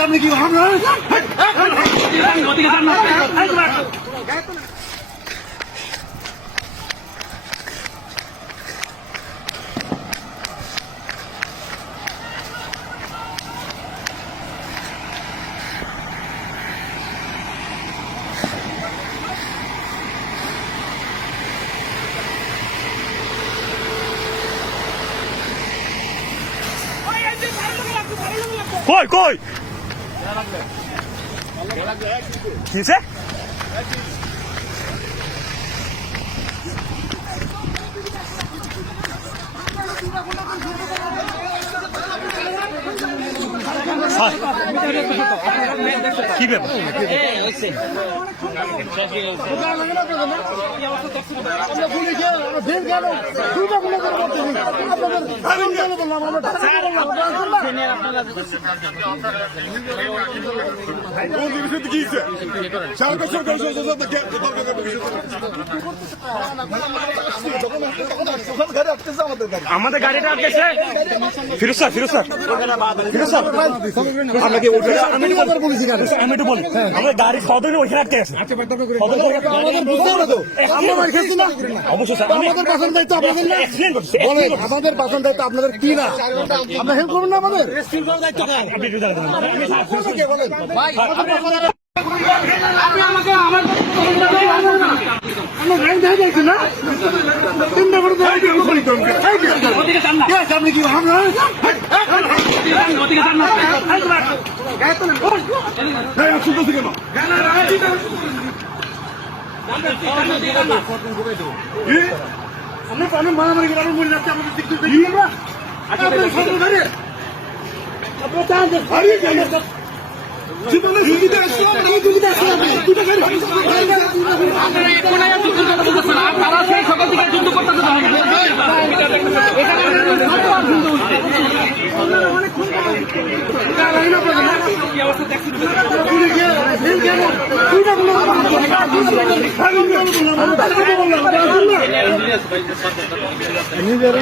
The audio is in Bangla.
আপনি কি কই কই কিসে কি ব্যাপার আমাদের গাড়িটা আটকেছে ফিরোজ স্যার আপনাকে আমি একটু বলি আমাদের গাড়ি সদরে ওইখানে আটকে আছে অবশ্যই স্যার আমাদের বাসন দায়িত্ব আমাদের বাসন দায়িত্ব আপনাদের কি না আপনার হেল্প করবেন না আমাদের আপনি আমাকে আমার আপনি কি আমি মারামারি গ্রামের মনে রাখতে আমাদের দিক জীবনে সুবিধা তারা সেই সকল থেকে যুদ্ধ করতেছে নিজের